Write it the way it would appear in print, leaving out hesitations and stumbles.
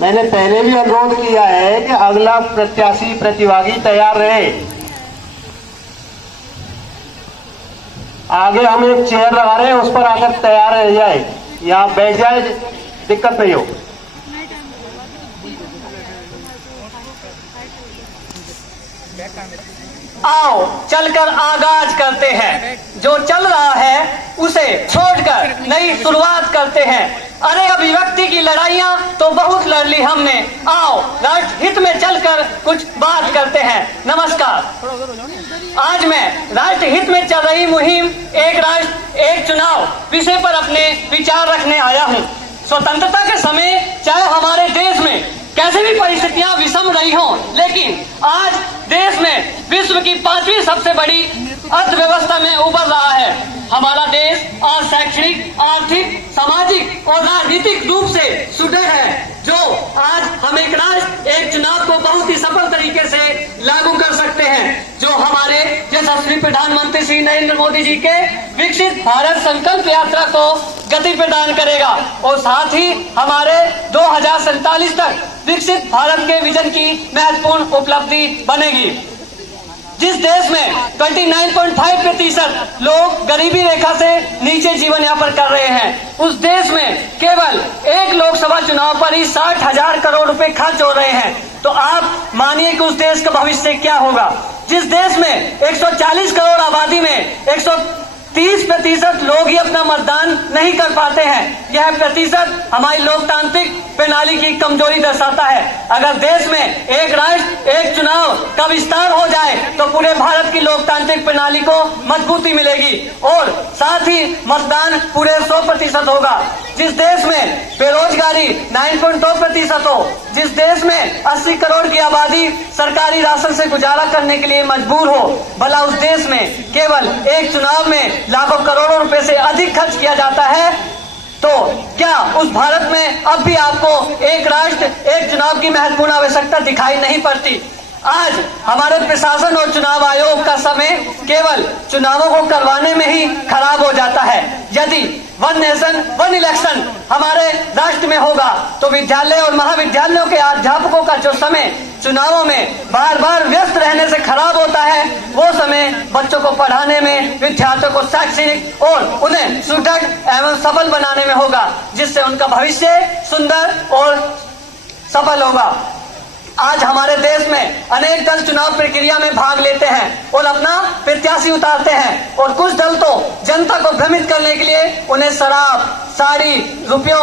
मैंने पहले भी अनुरोध किया है कि अगला प्रत्याशी प्रतिभागी तैयार रहे। आगे हम एक चेयर लगा रहे हैं, उस पर आकर तैयार रह जाए, यहाँ बैठ जाए, दिक्कत नहीं हो। आओ चलकर आगाज करते हैं, जो चल रहा है उसे छोड़कर नई शुरुआत करते हैं। अरे अभिव्यक्ति की लड़ाइयां तो बहुत लड़ ली हमने, आओ राष्ट्र हित में चलकर कुछ बात करते हैं। नमस्कार, आज मैं राष्ट्र हित में चल रही मुहिम एक राष्ट्र एक चुनाव विषय पर अपने विचार रखने आया हूं। स्वतंत्रता के समय चाहे हमारे देश में कैसे भी परिस्थितियां विषम रही हों, लेकिन आज देश में विश्व की 5वीं सबसे बड़ी अर्थव्यवस्था में उभर रहा है। हमारा देश आज शैक्षणिक, आर्थिक, सामाजिक और राजनीतिक रूप से सुदृढ़ है, जो आज हम एक राष्ट्र एक चुनाव को बहुत ही सफल तरीके से लागू कर सकते हैं, जो हमारे यशस्वी प्रधानमंत्री श्री नरेंद्र मोदी जी के विकसित भारत संकल्प यात्रा को गति प्रदान करेगा और साथ ही हमारे 2047 तक विकसित भारत के विजन की महत्वपूर्ण उपलब्धि बनेगी। जिस देश में 29.5% लोग गरीबी रेखा से नीचे जीवन यापन कर रहे हैं, उस देश में केवल एक लोकसभा चुनाव पर ही 60,000 करोड़ रुपए खर्च हो रहे हैं। तो आप मानिए कि उस देश का भविष्य क्या होगा। जिस देश में 140 करोड़ आबादी में 130% लोग ही अपना मतदान नहीं कर पाते हैं, यह प्रतिशत हमारी लोकतांत्रिक प्रणाली की कमजोरी दर्शाता है। अगर देश में एक राष्ट्र एक चुनाव का विस्तार हो जाए तो पूरे भारत की लोकतांत्रिक प्रणाली को मजबूती मिलेगी और साथ ही मतदान पूरे 100% होगा। जिस देश में बेरोजगारी 9.2% हो, जिस देश में 80 करोड़ की आबादी सरकारी राशन से गुजारा करने के लिए मजबूर हो, भला उस देश में केवल एक चुनाव में लाखों करोड़ों रुपए से अधिक खर्च किया जाता है, तो क्या उस भारत में अब भी आपको एक राष्ट्र एक चुनाव की महत्वपूर्ण आवश्यकता दिखाई नहीं पड़ती? आज हमारे प्रशासन और चुनाव आयोग का समय केवल चुनावों को करवाने में ही खराब हो जाता है। यदि वन नेशन वन इलेक्शन हमारे राष्ट्र में होगा तो विद्यालय और महाविद्यालयों के अध्यापकों का जो समय चुनावों में बार बार व्यस्त रहने से खराब होता है, वो समय बच्चों को पढ़ाने में, विद्यार्थियों को शैक्षणिक और उन्हें सुदृढ़ एवं सफल बनाने में होगा, जिससे उनका भविष्य सुंदर और सफल होगा। आज हमारे देश में अनेक दल चुनाव प्रक्रिया में भाग लेते हैं और अपना प्रत्याशी उतारते हैं, और कुछ दल तो जनता को भ्रमित करने के लिए उन्हें शराब, साड़ी, रुपयों